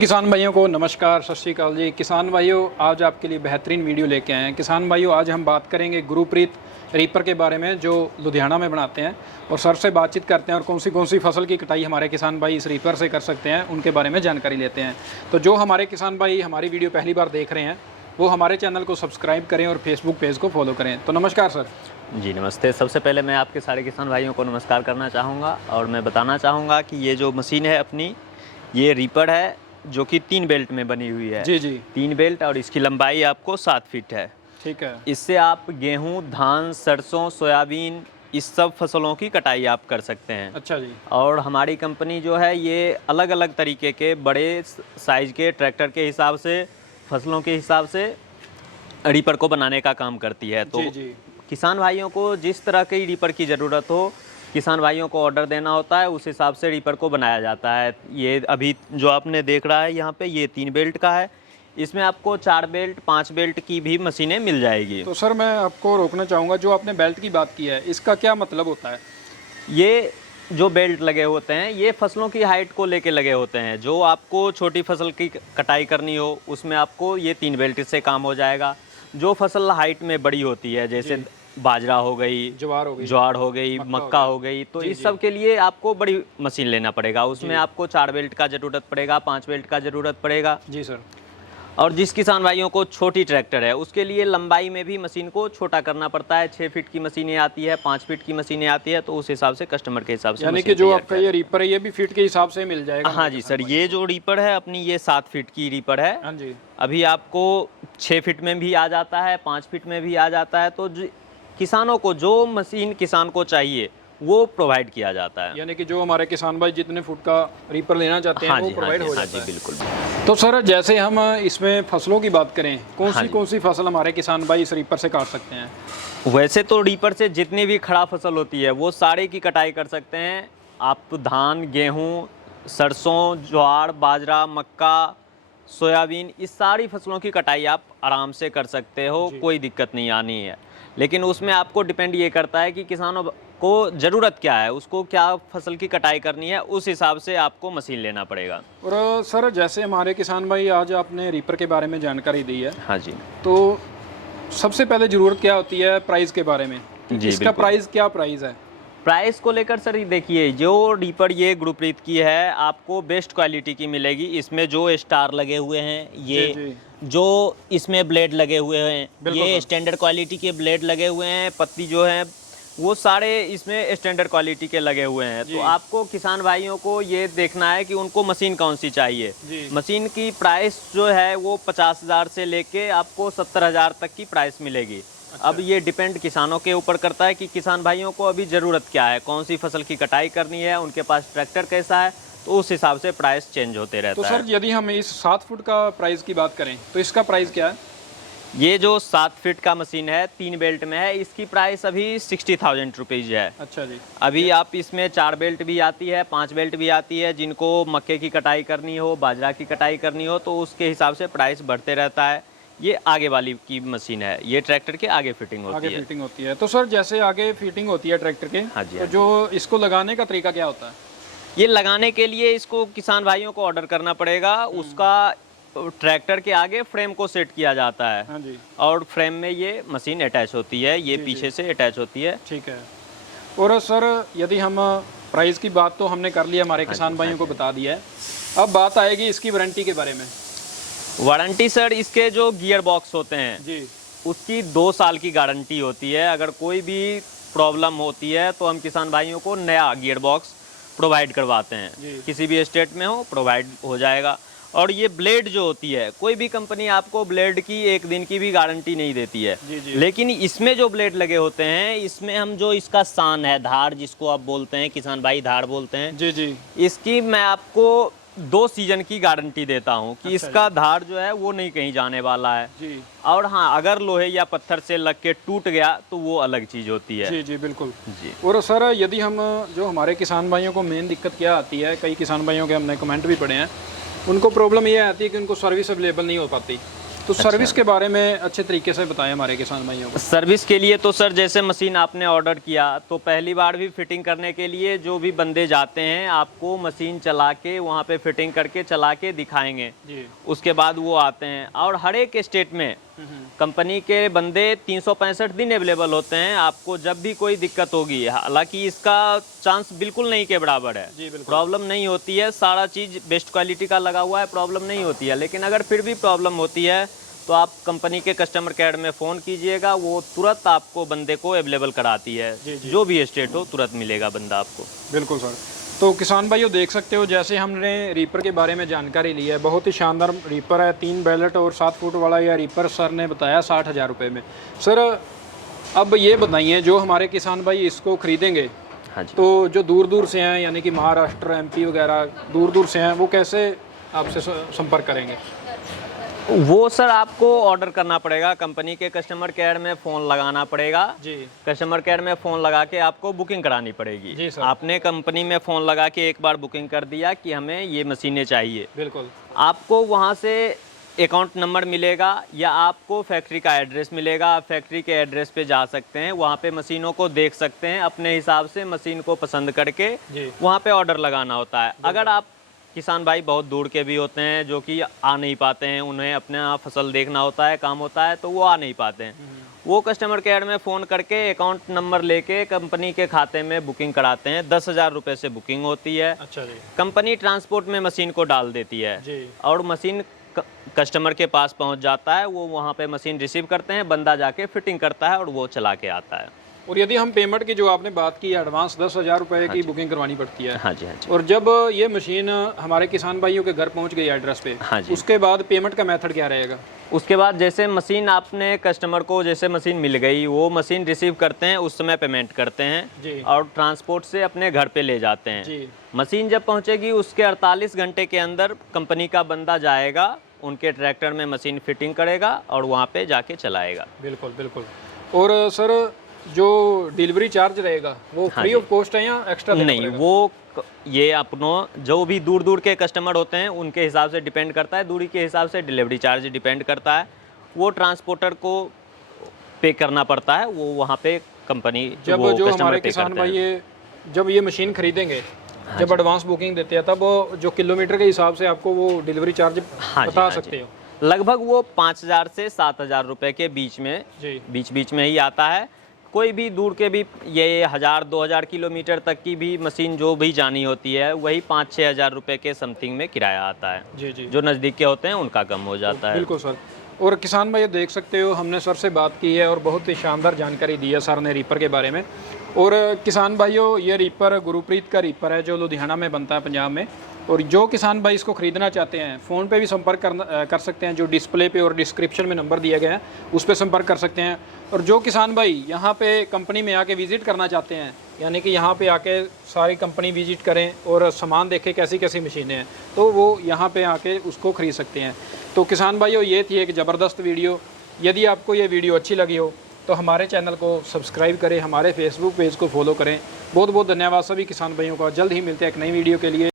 किसान भाइयों को नमस्कार, सत श्री अकाल जी। किसान भाइयों, आज आपके लिए बेहतरीन वीडियो लेके आए हैं। किसान भाइयों, आज हम बात करेंगे गुरप्रीत रीपर के बारे में जो लुधियाना में बनाते हैं, और सर से बातचीत करते हैं और कौन सी फसल की कटाई हमारे किसान भाई इस रीपर से कर सकते हैं, उनके बारे में जानकारी लेते हैं। तो जो हमारे किसान भाई हमारी वीडियो पहली बार देख रहे हैं वो हमारे चैनल को सब्सक्राइब करें और फेसबुक पेज को फॉलो करें। तो नमस्कार सर। जी नमस्ते। सबसे पहले मैं आपके सारे किसान भाइयों को नमस्कार करना चाहूँगा और मैं बताना चाहूँगा कि ये जो मशीन है अपनी, ये रीपर है जो कि 3 बेल्ट में बनी हुई है। जी जी, 3 बेल्ट, और इसकी लंबाई आपको 7 फीट है। ठीक है। इससे आप गेहूं, धान, सरसों, सोयाबीन, इस सब फसलों की कटाई आप कर सकते हैं। अच्छा जी। और हमारी कंपनी जो है ये अलग अलग तरीके के बड़े साइज के ट्रैक्टर के हिसाब से, फसलों के हिसाब से रीपर को बनाने का काम करती है। तो जी। किसान भाइयों को जिस तरह की रीपर की ज़रूरत हो, किसान भाइयों को ऑर्डर देना होता है, उस हिसाब से रीपर को बनाया जाता है। ये अभी जो आपने देख रहा है यहाँ पे, ये 3 बेल्ट का है। इसमें आपको 4 बेल्ट, 5 बेल्ट की भी मशीनें मिल जाएगी। तो सर मैं आपको रोकना चाहूँगा, जो आपने बेल्ट की बात की है इसका क्या मतलब होता है? ये जो बेल्ट लगे होते हैं ये फसलों की हाइट को लेके लगे होते हैं। जो आपको छोटी फसल की कटाई करनी हो उसमें आपको ये 3 बेल्ट से काम हो जाएगा। जो फसल हाइट में बड़ी होती है, जैसे बाजरा हो गई, ज्वार हो गई, मक्का हो गई, तो इस सब के लिए आपको बड़ी मशीन लेना पड़ेगा। उसमें आपको 4 बेल्ट का ज़रूरत पड़ेगा, 5 बेल्ट का ज़रूरत पड़ेगा। जी सर। और जिस किसान भाइयों को छोटी ट्रैक्टर है उसके लिए लंबाई में भी मशीन को छोटा करना पड़ता है। 6 फीट की मशीनें आती है, 5 फीट की मशीनें आती है, तो उस हिसाब से कस्टमर के हिसाब से। यानी कि जो आपका ये रीपर है ये भी फीट के हिसाब से मिल जाएगा? हाँ जी सर, ये जो रीपर है अपनी, ये 7 फीट की रीपर है। हाँ जी। अभी आपको 6 फीट में भी आ जाता है, 5 फीट में भी आ जाता है। तो किसानों को जो मशीन किसान को चाहिए वो प्रोवाइड किया जाता है। यानी कि जो हमारे किसान भाई जितने फुट का रीपर लेना चाहते हैं वो प्रोवाइड हो जाता है। बिल्कुल। तो सर जैसे हम इसमें फसलों की बात करें, कौन सी फसल हमारे किसान भाई इस रीपर से काट सकते हैं? वैसे तो रीपर से जितनी भी खड़ा फसल होती है वो सारे की कटाई कर सकते हैं आप। धान, गेहूँ, सरसों, ज्वार, बाजरा, मक्का, सोयाबीन, इस सारी फसलों की कटाई आप आराम से कर सकते हो, कोई दिक्कत नहीं आनी है। लेकिन उसमें आपको डिपेंड ये करता है कि किसानों को ज़रूरत क्या है, उसको क्या फसल की कटाई करनी है, उस हिसाब से आपको मशीन लेना पड़ेगा। और सर जैसे हमारे किसान भाई, आज आपने रीपर के बारे में जानकारी दी है। हाँ जी। तो सबसे पहले ज़रूरत क्या होती है प्राइस के बारे में? जी, इसका प्राइस क्या प्राइस है? प्राइस को लेकर सर देखिए, जो रीपर ये गुरप्रीत की है आपको बेस्ट क्वालिटी की मिलेगी। इसमें जो स्टार लगे हुए हैं, ये जो इसमें ब्लेड लगे हुए हैं, ये स्टैंडर्ड क्वालिटी के ब्लेड लगे हुए हैं। पत्ती जो है वो सारे इसमें स्टैंडर्ड क्वालिटी के लगे हुए हैं। तो आपको किसान भाइयों को ये देखना है कि उनको मशीन कौन सी चाहिए। मशीन की प्राइस जो है वो 50,000 से लेके आपको 70,000 तक की प्राइस मिलेगी। अच्छा। अब ये डिपेंड किसानों के ऊपर करता है कि किसान भाइयों को अभी ज़रूरत क्या है, कौन सी फसल की कटाई करनी है, उनके पास ट्रैक्टर कैसा है, तो उस हिसाब से प्राइस चेंज होते रहता है। तो सर यदि हम इस 7 फुट का प्राइस की बात करें तो इसका प्राइस क्या है? ये जो 7 फीट का मशीन है, 3 बेल्ट में है, इसकी प्राइस अभी 60,000 रुपीज़ है। अच्छा जी। अभी आप इसमें 4 बेल्ट भी आती है, 5 बेल्ट भी आती है। जिनको मक्के की कटाई करनी हो, बाजरा की कटाई करनी हो, तो उसके हिसाब से प्राइस बढ़ते रहता है। ये आगे वाली की मशीन है, ये ट्रैक्टर के आगे फिटिंग होती है। फिटिंग होती है। तो सर जैसे आगे फिटिंग होती है ट्रैक्टर के, हाँ जी, तो जो इसको लगाने का तरीका क्या होता है? ये लगाने के लिए इसको किसान भाइयों को ऑर्डर करना पड़ेगा। उसका ट्रैक्टर के आगे फ्रेम को सेट किया जाता है। हाँ जी। और फ्रेम में ये मशीन अटैच होती है, ये पीछे से अटैच होती है। ठीक है। और सर यदि हम प्राइस की बात तो हमने कर लिया, हमारे किसान भाइयों को बता दिया है, अब बात आएगी इसकी वारंटी के बारे में। वारंटी सर, इसके जो गियर बॉक्स होते हैं जी, उसकी 2 साल की गारंटी होती है। अगर कोई भी प्रॉब्लम होती है तो हम किसान भाइयों को नया गियर बॉक्स प्रोवाइड करवाते हैं। किसी भी स्टेट में हो प्रोवाइड हो जाएगा। और ये ब्लेड जो होती है, कोई भी कंपनी आपको ब्लेड की 1 दिन की भी गारंटी नहीं देती है। लेकिन इसमें जो ब्लेड लगे होते हैं, इसमें हम जो इसका सान है, धार जिसको आप बोलते हैं, किसान भाई धार बोलते हैं जी, इसकी मैं आपको 2 सीजन की गारंटी देता हूं कि इसका धार जो है वो नहीं कहीं जाने वाला है जी। और हाँ, अगर लोहे या पत्थर से लग के टूट गया तो वो अलग चीज़ होती है। जी बिल्कुल जी। और सर यदि हम, जो हमारे किसान भाइयों को मेन दिक्कत क्या आती है, कई किसान भाइयों के हमने कमेंट भी पढ़े हैं, उनको प्रॉब्लम ये आती है कि उनको सर्विस अवेलेबल नहीं हो पाती। तो सर्विस के बारे में अच्छे तरीके से बताएं हमारे किसान भाइयों को। सर्विस के लिए तो सर जैसे मशीन आपने ऑर्डर किया तो पहली बार भी फिटिंग करने के लिए जो भी बंदे जाते हैं आपको मशीन चला के वहाँ पे फिटिंग करके चला के दिखाएंगे जी। उसके बाद वो आते हैं। और हर एक स्टेट में कंपनी के बंदे 365 दिन अवेलेबल होते हैं। आपको जब भी कोई दिक्कत होगी, हालांकि इसका चांस बिल्कुल नहीं के बराबर है, प्रॉब्लम नहीं होती है, सारा चीज़ बेस्ट क्वालिटी का लगा हुआ है, प्रॉब्लम नहीं होती है। लेकिन अगर फिर भी प्रॉब्लम होती है तो आप कंपनी के कस्टमर केयर में फ़ोन कीजिएगा, वो तुरंत आपको बंदे को अवेलेबल कराती है। जो भी स्टेट हो तुरंत मिलेगा बंदा आपको। बिल्कुल सर। तो किसान भाइयों देख सकते हो जैसे हमने रीपर के बारे में जानकारी ली है, बहुत ही शानदार रीपर है, 3 बैलेट और 7 फुट वाला यह रीपर सर ने बताया 60,000 रुपये में। सर अब ये बताइए जो हमारे किसान भाई इसको खरीदेंगे, हाँ जी, तो जो दूर दूर से हैं यानी कि महाराष्ट्र, एमपी वगैरह दूर दूर से हैं, वो कैसे आपसे संपर्क करेंगे? वो सर आपको ऑर्डर करना पड़ेगा, कंपनी के कस्टमर केयर में फ़ोन लगाना पड़ेगा जी। कस्टमर केयर में फ़ोन लगा के आपको बुकिंग करानी पड़ेगी। जी सर। आपने कंपनी में फ़ोन लगा के एक बार बुकिंग कर दिया कि हमें ये मशीनें चाहिए, बिल्कुल। आपको वहाँ से अकाउंट नंबर मिलेगा या आपको फैक्ट्री का एड्रेस मिलेगा। आप फैक्ट्री के एड्रेस पे जा सकते हैं, वहाँ पे मशीनों को देख सकते हैं, अपने हिसाब से मशीन को पसंद करके वहाँ पे ऑर्डर लगाना होता है। अगर आप किसान भाई बहुत दूर के भी होते हैं जो कि आ नहीं पाते हैं, उन्हें अपना फसल देखना होता है, काम होता है, तो वो आ नहीं पाते हैं, वो कस्टमर केयर में फ़ोन करके अकाउंट नंबर लेके कंपनी के खाते में बुकिंग कराते हैं। 10,000 रुपये से बुकिंग होती है। अच्छा जी। कंपनी ट्रांसपोर्ट में मशीन को डाल देती है जी। और मशीन कस्टमर के पास पहुंच जाता है। वो वहाँ पे मशीन रिसीव करते हैं, बंदा जाके फिटिंग करता है और वो चला के आता है। और यदि हम पेमेंट की जो आपने बात की एडवांस 10,000 रुपये की बुकिंग करवानी पड़ती है। हाँ जी, हाँ जी। और जब ये मशीन हमारे किसान भाइयों के घर पहुंच गई एड्रेस पे, हाँ जी, उसके बाद पेमेंट का मेथड क्या रहेगा? उसके बाद जैसे मशीन आपने कस्टमर को जैसे मशीन मिल गई, वो मशीन रिसीव करते हैं, उस समय पेमेंट करते हैं जी। और ट्रांसपोर्ट से अपने घर पे ले जाते हैं जी। मशीन जब पहुंचेगी उसके 48 घंटे के अंदर कंपनी का बंदा जाएगा, उनके ट्रैक्टर में मशीन फिटिंग करेगा और वहाँ पे जाके चलाएगा। बिल्कुल बिल्कुल। और सर जो डिलीवरी चार्ज रहेगा वो फ्री ऑफ कॉस्ट है या एक्स्ट्रा देना नहीं, पड़ेगा? वो ये अपनों जो भी दूर दूर के कस्टमर होते हैं उनके हिसाब से डिपेंड करता है, दूरी के हिसाब से डिलीवरी चार्ज डिपेंड करता है। वो ट्रांसपोर्टर को पे करना पड़ता है, वो वहाँ पे कंपनी जब जो हमारे किसान भाई जब ये मशीन खरीदेंगे, जब एडवांस बुकिंग देते हैं, तब वो जो किलोमीटर के हिसाब से आपको वो डिलीवरी चार्ज बता सकते हो? लगभग वो 5,000 से 7,000 रुपये के बीच में बीच में ही आता है। कोई भी दूर के भी ये 1,000-2,000 किलोमीटर तक की भी मशीन जो भी जानी होती है वही 5-6 हज़ार रुपये के समथिंग में किराया आता है। जी जी। जो नज़दीक के होते हैं उनका कम हो जाता है। बिल्कुल सर। और किसान भाई देख सकते हो हमने सर से बात की है और बहुत ही शानदार जानकारी दी है सर ने रीपर के बारे में। और किसान भाइयों ये रीपर गुरप्रीत का रीपर है जो लुधियाना में बनता है, पंजाब में। और जो किसान भाई इसको ख़रीदना चाहते हैं फ़ोन पे भी संपर्क कर सकते हैं, जो डिस्प्ले पे और डिस्क्रिप्शन में नंबर दिया गया है उस पर संपर्क कर सकते हैं। और जो किसान भाई यहाँ पे कंपनी में आके विज़िट करना चाहते हैं, यानी कि यहाँ पे आके सारी कंपनी विज़िट करें और सामान देखें कैसी कैसी मशीनें हैं, तो वो यहाँ पे आके उसको ख़रीद सकते हैं। तो किसान भाइयों ये थी एक ज़बरदस्त वीडियो। यदि आपको ये वीडियो अच्छी लगी हो तो हमारे चैनल को सब्सक्राइब करें, हमारे फेसबुक पेज को फॉलो करें। बहुत बहुत धन्यवाद सभी किसान भाइयों का। जल्द ही मिलते हैं एक नई वीडियो के लिए।